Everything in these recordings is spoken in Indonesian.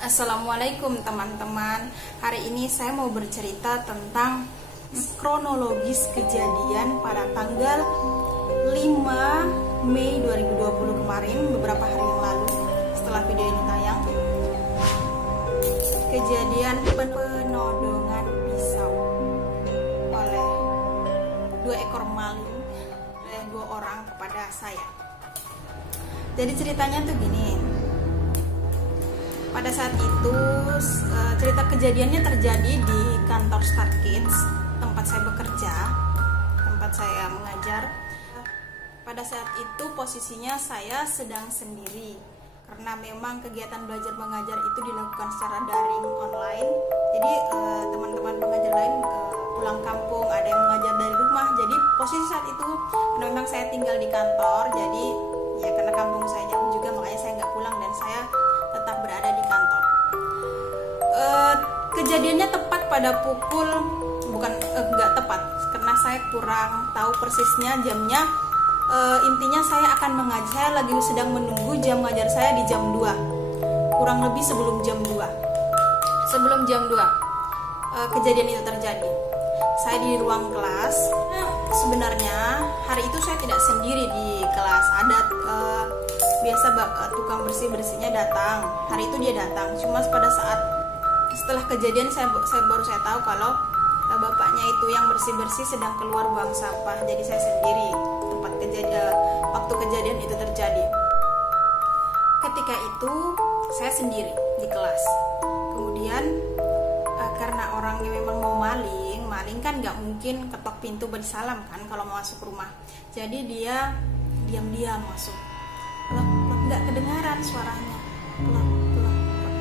Assalamualaikum teman-teman. Hari ini saya mau bercerita tentang kronologis kejadian pada tanggal 5 Mei 2020 kemarin, beberapa hari yang lalu setelah video ini tayang. Kejadian penodongan pisau oleh 2 ekor maling oleh 2 orang kepada saya. Jadi ceritanya tuh gini. Pada saat itu cerita kejadiannya terjadi di kantor Star Kids, tempat saya bekerja, tempat saya mengajar. Pada saat itu posisinya saya sedang sendiri karena memang kegiatan belajar mengajar itu dilakukan secara daring online. Jadi teman-teman pengajar lain pulang kampung, ada yang mengajar dari rumah. Jadi posisi saat itu karena memang saya tinggal di kantor, jadi ya karena kampung saya jauh juga, makanya saya nggak pulang dan saya tetap berada di kantor. Kejadiannya tepat pada pukul nggak tepat karena saya kurang tahu persisnya jamnya. Intinya saya akan mengajar, saya lagi sedang menunggu jam mengajar saya di jam 2, kurang lebih sebelum jam 2. Sebelum jam 2 kejadian itu terjadi. Saya di ruang kelas. Sebenarnya hari itu saya tidak sendiri di kelas, ada biasa tukang bersihnya datang. Hari itu dia datang, cuma pada saat setelah kejadian saya baru tahu kalau bapaknya itu yang bersih sedang keluar buang sampah. Jadi saya sendiri tempat kejadian, waktu kejadian itu terjadi. Ketika itu saya sendiri di kelas. Kemudian karena orangnya memang mau maling kan nggak mungkin ketok pintu bersalam kan kalau mau masuk rumah. Jadi dia diam-diam masuk. Nggak kedengaran suaranya,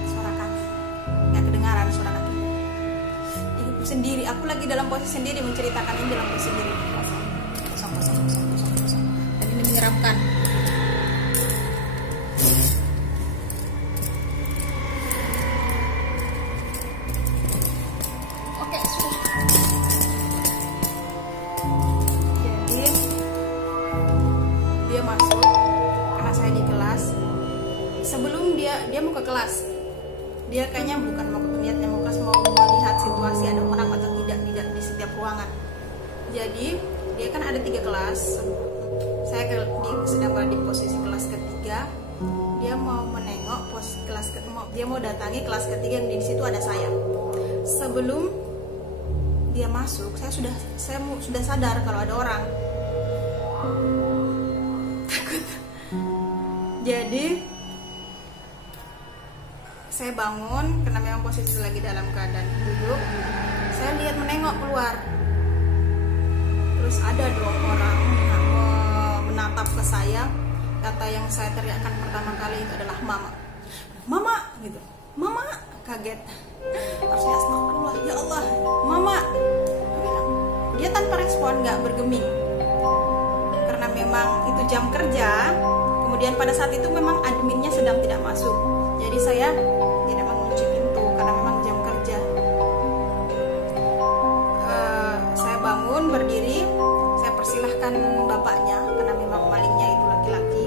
suara kaki, nggak kedengaran suara kaki. Sendiri, aku lagi dalam posisi sendiri menceritakan ini dalam posisi sendiri. Kosong. Dan ini menyeramkan. Oke, sudah. Jadi dia masuk karena saya di kelas. Sebelum dia mau ke kelas, dia kayaknya bukan mau niatnya mau kelas, mau melihat situasi ada orang atau tidak di setiap ruangan. Jadi dia kan ada 3 kelas. Saya sedang berada di posisi kelas ketiga. Dia mau menengok dia mau datangi kelas ketiga yang di situ ada saya. Sebelum dia masuk, saya sudah sadar kalau ada orang. Takut. Jadi saya bangun karena memang posisi lagi dalam keadaan duduk. Saya lihat menengok keluar. Terus ada 2 orang menatap ke saya. Kata yang saya teriakkan pertama kali itu adalah mama. Mama gitu. Mama, kaget. Harusnya astagfirullah, ya Allah, mama. Dia bilang. Dia tanpa respon, nggak bergeming. Karena memang itu jam kerja. Kemudian pada saat itu memang adminnya sedang tidak masuk. Jadi saya tidak mengunci pintu karena memang jam kerja. Saya bangun, berdiri, saya persilahkan bapaknya karena memang malingnya itu laki-laki,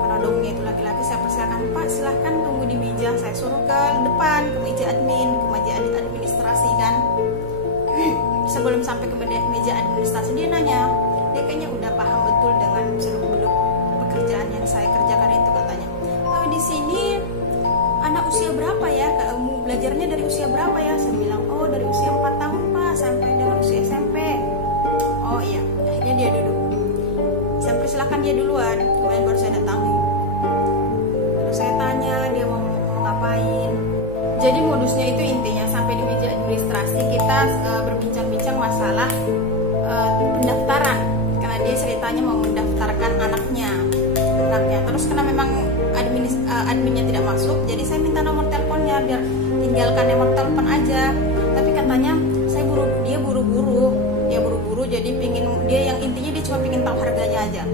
penodongnya itu laki-laki. Saya persilahkan, Pak, silahkan tunggu di meja. Saya suruh ke depan, ke meja administrasi kan. Sebelum sampai ke meja administrasi dia nanya, dia kayaknya udah paham betul dengan seluk-beluk pekerjaan yang saya kerjakan itu, katanya. Di sini anak usia berapa ya? Kamu belajarnya dari usia berapa ya? Saya bilang, oh dari usia 4 tahun Pak, sampai dengan usia SMP. Oh iya, akhirnya dia duduk. Saya persilahkan dia duluan, kemudian baru saya datangi. Lalu saya tanya dia mau ngapain. Jadi modusnya itu intinya sampai di meja administrasi kita berbincang-bincang masalah pendaftaran. Karena dia ceritanya mau mendaftarkan anaknya. Terus karena memang adminnya tidak masuk, jadi saya minta nomor teleponnya biar tinggalkan nomor telepon aja. Tapi katanya dia buru-buru, jadi dia yang intinya dia cuma pingin tahu harganya aja.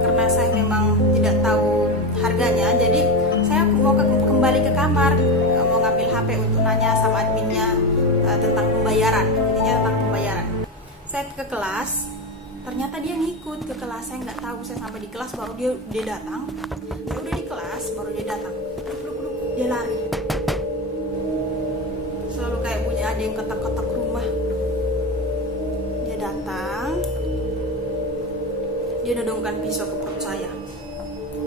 Karena saya memang tidak tahu harganya, jadi saya mau kembali ke kamar, mau ngambil HP untuk nanya sama adminnya tentang pembayaran. Intinya tentang pembayaran. Saya ke kelas. Ternyata dia ngikut ke kelas, saya nggak tahu. Saya sampai di kelas baru dia datang. Saya udah di kelas baru dia datang. Dia lari. kayak ada yang ketok-ketok rumah. Dia datang, dia nodongkan pisau ke perut saya.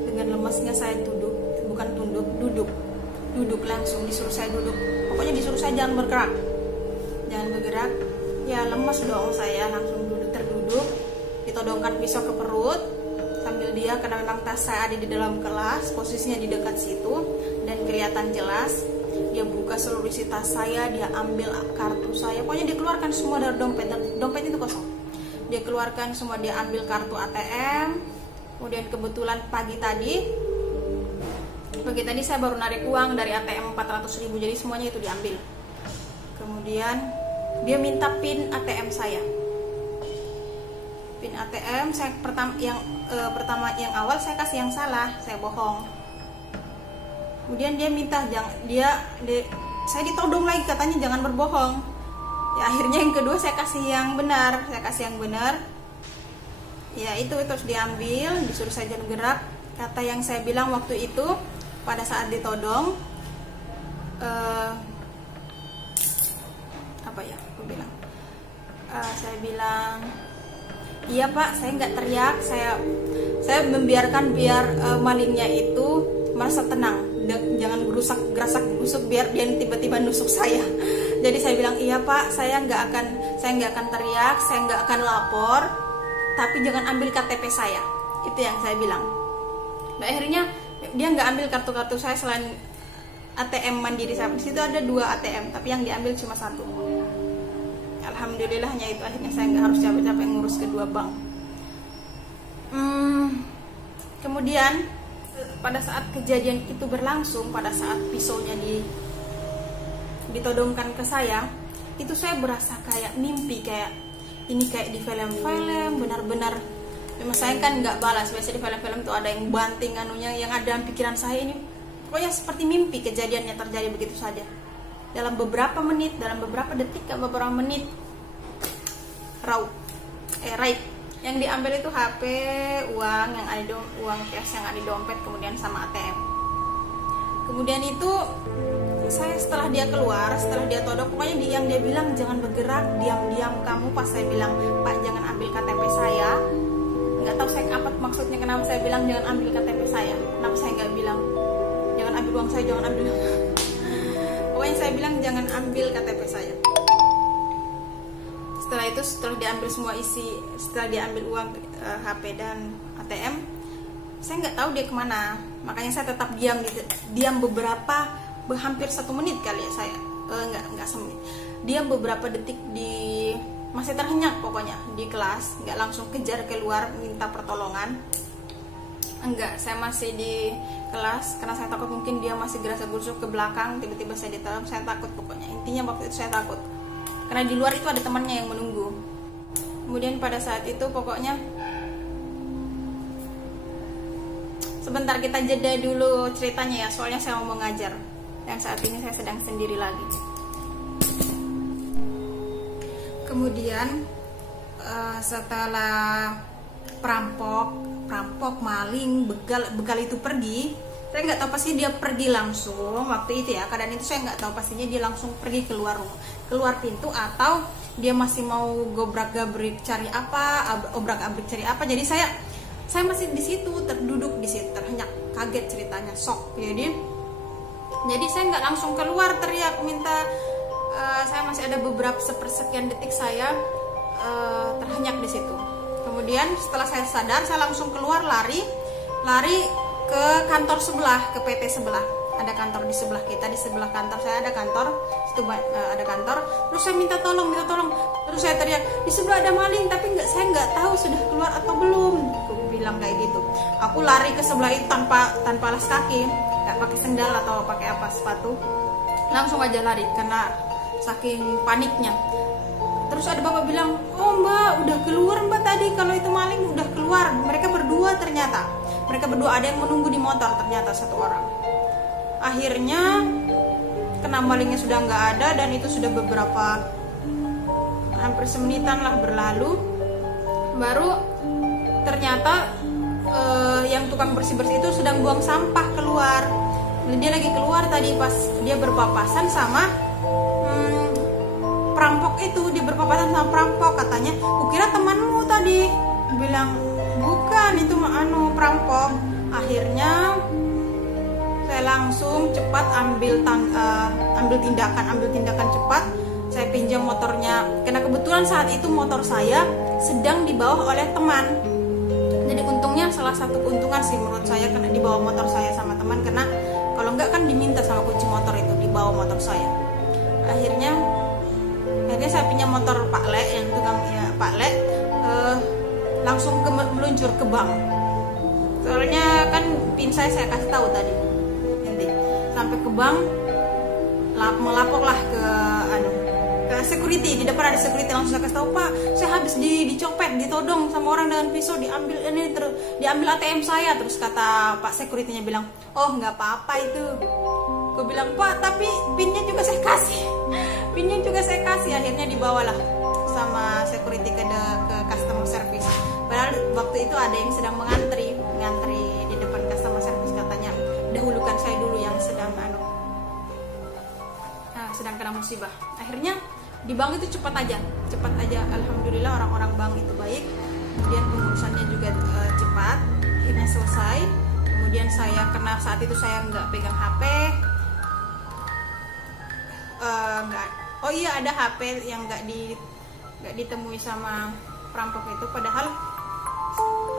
Dengan lemasnya saya duduk langsung, disuruh saya duduk. Pokoknya disuruh saya jangan bergerak. Ya lemas dong saya, langsung terduduk, ditodongkan pisau ke perut sambil dia, karena memang tas saya ada di dalam kelas, posisinya di dekat situ dan kelihatan jelas. Dia buka seluruh isi tas saya, dia ambil kartu saya, pokoknya dia keluarkan semua dari dompet, dan dompet itu kosong. Dia keluarkan semua, dia ambil kartu ATM. Kemudian kebetulan pagi tadi saya baru narik uang dari ATM 400.000, jadi semuanya itu diambil. Kemudian dia minta PIN ATM saya. PIN ATM saya yang awal saya kasih yang salah, saya bohong. Kemudian dia minta saya ditodong lagi, katanya jangan berbohong. Ya akhirnya yang kedua saya kasih yang benar. Ya itu terus diambil, disuruh saya jangan gerak. Kata yang saya bilang waktu itu pada saat ditodong, saya bilang, iya Pak, saya nggak teriak, saya membiarkan biar malingnya itu merasa tenang, jangan gerasak gerusuk biar dia tiba-tiba nusuk saya. Jadi saya bilang, iya Pak, saya nggak akan teriak, saya nggak akan lapor, tapi jangan ambil KTP saya. Itu yang saya bilang. Nah, akhirnya dia nggak ambil kartu-kartu saya selain ATM Mandiri saya. Di situ ada 2 ATM, tapi yang diambil cuma 1. Alhamdulillahnya itu akhirnya saya nggak harus capek-capek ngurus kedua bank. Kemudian pada saat kejadian itu berlangsung, pada saat pisaunya ditodongkan ke saya, itu saya berasa kayak mimpi, kayak ini kayak di film-film, benar-benar. Memang saya kan nggak balas, biasanya di film-film itu ada yang banting anunya, yang ada pikiran saya ini pokoknya seperti mimpi, kejadiannya terjadi begitu saja. Dalam beberapa menit, dalam beberapa detik, beberapa menit, right. Yang diambil itu HP, uang yang ada uang cash yang ada di dompet, kemudian sama ATM. Kemudian itu saya setelah dia todong, pokoknya yang dia bilang jangan bergerak, diam-diam kamu. Pas saya bilang, Pak jangan ambil KTP saya, nggak tahu saya apa maksudnya, kenapa saya bilang jangan ambil KTP saya, kenapa saya nggak bilang jangan ambil uang saya, jangan ambil. Pokoknya saya bilang jangan ambil KTP saya. Setelah itu, setelah diambil semua setelah diambil uang, HP dan ATM, saya nggak tahu dia kemana. Makanya saya tetap diam beberapa, hampir 1 menit kali ya saya, nggak semenit. Diam beberapa detik, masih terhenyak pokoknya di kelas, nggak langsung kejar keluar minta pertolongan. Enggak, saya masih di kelas karena saya takut mungkin dia masih gerasa-gerusuk ke belakang, tiba-tiba saya ditolong, saya takut pokoknya. Intinya waktu itu saya takut. Karena di luar itu ada temannya yang menunggu. Kemudian pada saat itu pokoknya, sebentar kita jeda dulu ceritanya ya, soalnya saya mau mengajar. Dan saat ini saya sedang sendiri lagi. Kemudian setelah perampok, maling, begal itu pergi, saya nggak tahu pastinya dia pergi langsung waktu itu ya. Keadaan itu saya nggak tahu pastinya dia langsung pergi keluar pintu, atau dia masih mau obrak-abrik cari apa. Jadi saya masih di situ, terduduk di situ, terhenyak, kaget ceritanya, shock. Jadi saya nggak langsung keluar teriak minta. Saya masih ada beberapa sepersekian detik saya terhenyak di situ. Kemudian setelah saya sadar, saya langsung keluar, lari ke kantor sebelah, ke PT sebelah. Ada kantor di sebelah kita, di sebelah kantor saya ada kantor, situ ada kantor. Terus saya minta tolong. Terus saya teriak, di sebelah ada maling, tapi saya nggak tahu sudah keluar atau belum. Aku bilang kayak gitu. Aku lari ke sebelah itu tanpa alas kaki, nggak pakai sendal atau pakai sepatu. Langsung aja lari karena saking paniknya. Terus ada bapak bilang, oh mbak udah keluar mbak tadi, kalau itu maling udah keluar. Mereka berdua ada yang menunggu di motor, ternyata 1 orang. Akhirnya karena malingnya sudah nggak ada dan itu sudah hampir semenitan lah berlalu, baru ternyata yang tukang bersih-bersih itu sedang buang sampah keluar. Dia lagi keluar tadi pas dia berpapasan sama perampok itu, dia berpapasan sama perampok. Katanya, kukira temanmu tadi. Bilang, bukan, itu perampok. Akhirnya saya langsung cepat ambil tindakan cepat. Saya pinjam motornya, karena kebetulan saat itu motor saya sedang dibawa oleh teman. Jadi untungnya, salah satu keuntungan sih menurut saya karena dibawa motor saya sama teman, karena kalau enggak kan diminta sama kunci motor itu dibawa motor saya. Akhirnya saya pinjam motor Pak Le, yang tukang ya Pak Le, langsung meluncur ke bank. Soalnya kan PIN saya kasih tahu tadi. Nanti sampai ke bank, melaporlah ke security. Di depan ada security, langsung saya kasih tahu, Pak, saya habis dicopet, ditodong sama orang dengan pisau, diambil ATM saya. Terus kata Pak securitynya bilang, oh nggak apa-apa itu. Gue bilang, Pak, tapi pinnya juga saya kasih. Akhirnya dibawalah sama security ke customer service. Padahal waktu itu ada yang sedang ngantri di depan customer service, katanya dahulukan saya dulu yang sedang kena musibah. Akhirnya di bank itu cepat aja. Alhamdulillah orang-orang bank itu baik. Kemudian pengurusannya juga cepat. Akhirnya selesai. Kemudian saya, karena saat itu saya nggak pegang HP. Oh iya, ada HP yang nggak ditemui sama perampok itu. Padahal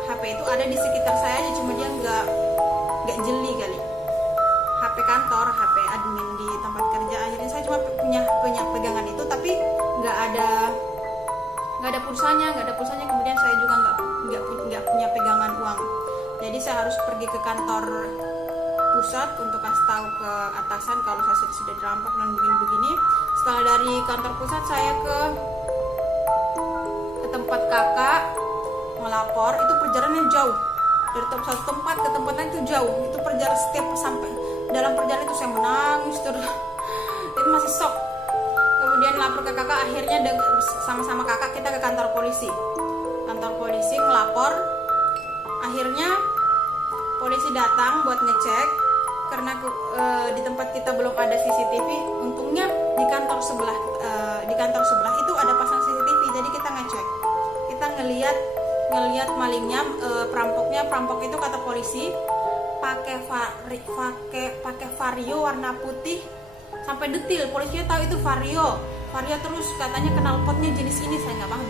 HP itu ada di sekitar saya aja, cuma dia nggak jeli kali. HP kantor, HP admin di tempat kerja. Akhirnya saya cuma punya pegangan itu, tapi nggak ada pulsanya. Kemudian saya juga nggak punya pegangan uang. Jadi saya harus pergi ke kantor pusat untuk kasih tahu ke atasan kalau saya sudah dirampok dan begini-begini. Setelah dari kantor pusat, saya ke tempat kakak melapor. Itu perjalanannya jauh, dari satu tempat ke tempat lain itu jauh. Itu perjalanan, setiap sampai dalam perjalanan itu saya menangis terus. Itu masih shock. Kemudian lapor ke kakak. Akhirnya sama-sama kakak kita ke kantor polisi ngelapor. Akhirnya polisi datang buat ngecek, karena di tempat kita belum ada CCTV. Untungnya di kantor sebelah itu ada pasang CCTV. Jadi kita ngecek, kita ngelihat malingnya, perampok itu kata polisi pakai vario warna putih sampai detil. Polisinya tahu itu vario. Terus katanya knalpotnya jenis ini, saya nggak paham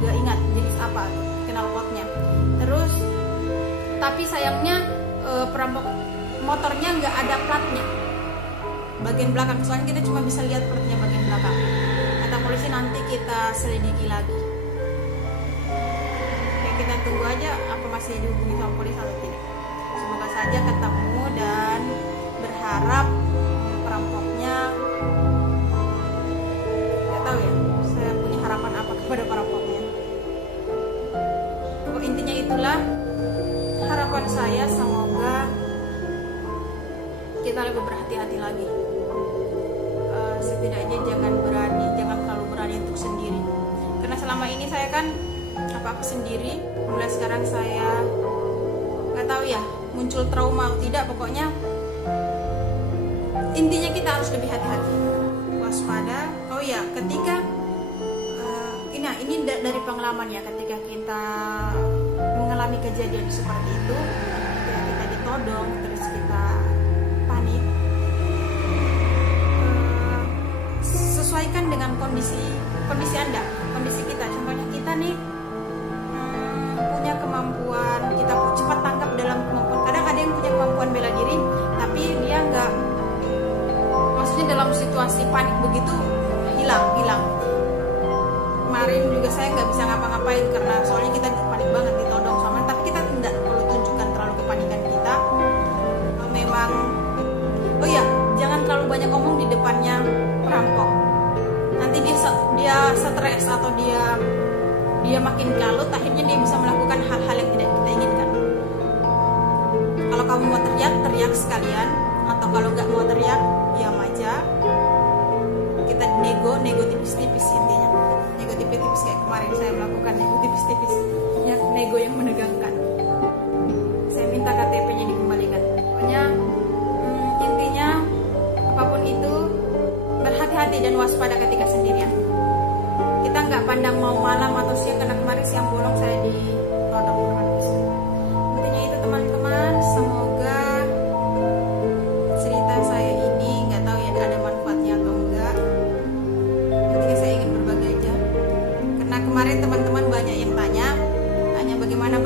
nggak ingat jenis apa knalpotnya. Terus tapi sayangnya perampok motornya nggak ada platnya bagian belakang. Soalnya kita cuma bisa lihat platnya bagian belakang. Kata polisi nanti kita selidiki lagi. Ya kita tunggu aja apa masih dihubungi sama polisi atau tidak. Semoga saja ketemu, dan berharap perampoknya, nggak tahu ya, saya punya harapan apa kepada perampoknya. Intinya itulah harapan saya, semoga kita lebih berhati-hati lagi. Setidaknya jangan terlalu berani untuk sendiri. Karena selama ini saya kan apa-apa sendiri. Mulai sekarang saya nggak tahu ya muncul trauma atau tidak. Pokoknya intinya kita harus lebih hati-hati, waspada. Oh ya, ketika ini dari pengalaman ya, ketika kita mengalami kejadian seperti itu, kita ditodong terus kita panik, sesuaikan dengan kondisi Anda, kondisi kita. Contohnya kita nih punya kemampuan, kita cepat tangkap dalam kemampuan. Kadang ada yang punya kemampuan bela diri, tapi dia nggak, maksudnya dalam situasi panik begitu hilang. Kemarin juga saya nggak bisa ngapa-ngapain karena soalnya kita panik banget ditodong sama, tapi kita tidak perlu tunjukkan terlalu kepanikan kita. Memang, oh ya, jangan terlalu banyak ngomong di depannya perampok. Nanti dia stres atau dia makin kalut, akhirnya dia bisa melakukan hal-hal yang tidak kita inginkan. Kalau kamu mau teriak sekalian, atau kalau nggak mau teriak, diam aja. Kita nego tipis-tipis, intinya nego tipis-tipis kayak kemarin saya melakukan nego tipis-tipis, ya, nego yang menegangkan. Saya minta KTP-nya dikembalikan. Pokoknya intinya apapun itu berhati-hati dan waspada ketika sendirian. nggak pandang mau malam atau siang, karena kemarin siang bolong saya di nodong. Intinya itu teman-teman, semoga cerita saya ini nggak tahu ya ada manfaatnya atau enggak. Intinya saya ingin berbagi aja, karena kemarin teman-teman banyak yang tanya bagaimana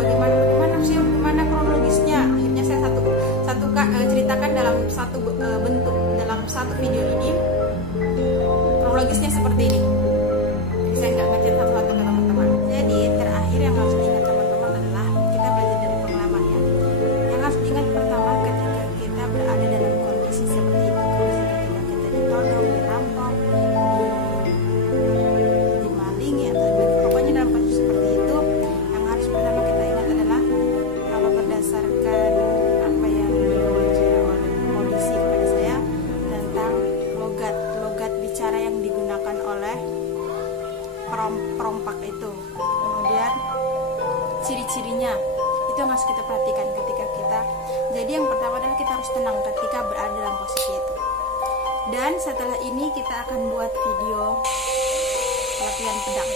sih, bagaimana kronologisnya. Akhirnya saya ceritakan dalam satu bentuk, dalam satu video ini kronologisnya seperti ini. Jadi saya nggak ngecek satu-satu ke teman-teman. Jadi terakhir yang harus diingat teman-teman adalah kita belajar dari pengalaman ya. Yang harus diingat pertama, ketika kita berada dalam kondisi seperti itu, ketika kita ditodong, dirampok, dimalingi atau pokoknya dalam kondisi seperti itu, yang harus pertama kita ingat adalah kalau berdasarkan apa yang diwawancara oleh polisi kepada saya tentang logat bicara yang digunakan oleh perompak itu, kemudian ciri-cirinya itu yang harus kita perhatikan ketika kita. Jadi yang pertama adalah kita harus tenang ketika berada dalam posisi itu. Dan setelah ini kita akan buat video latihan pedang.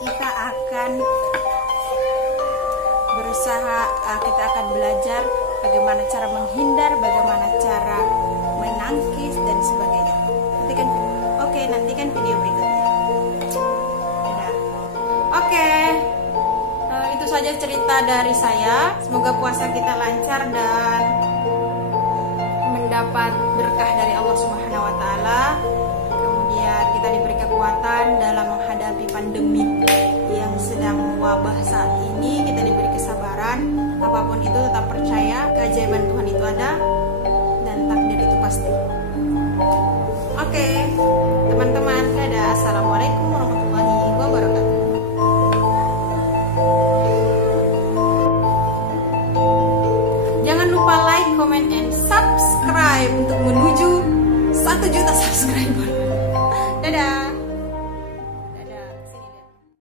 Kita akan berusaha, kita akan belajar bagaimana cara menghindar, bagaimana cara menangkis dan sebagainya. Nantikan video berikutnya. Dadah. Oke. Itu saja cerita dari saya. Semoga puasa kita lancar dan mendapat berkah dari Allah Subhanahu wa taala. Kemudian kita diberi kekuatan dalam menghadapi pandemi yang sedang wabah saat ini. Kita diberi kesabaran. Apapun itu tetap percaya keajaiban Tuhan itu ada dan takdir itu pasti. Oke, teman-teman, dadah. Assalamualaikum warahmatullahi wabarakatuh. Jangan lupa like, comment, and subscribe untuk menuju 1 juta subscriber.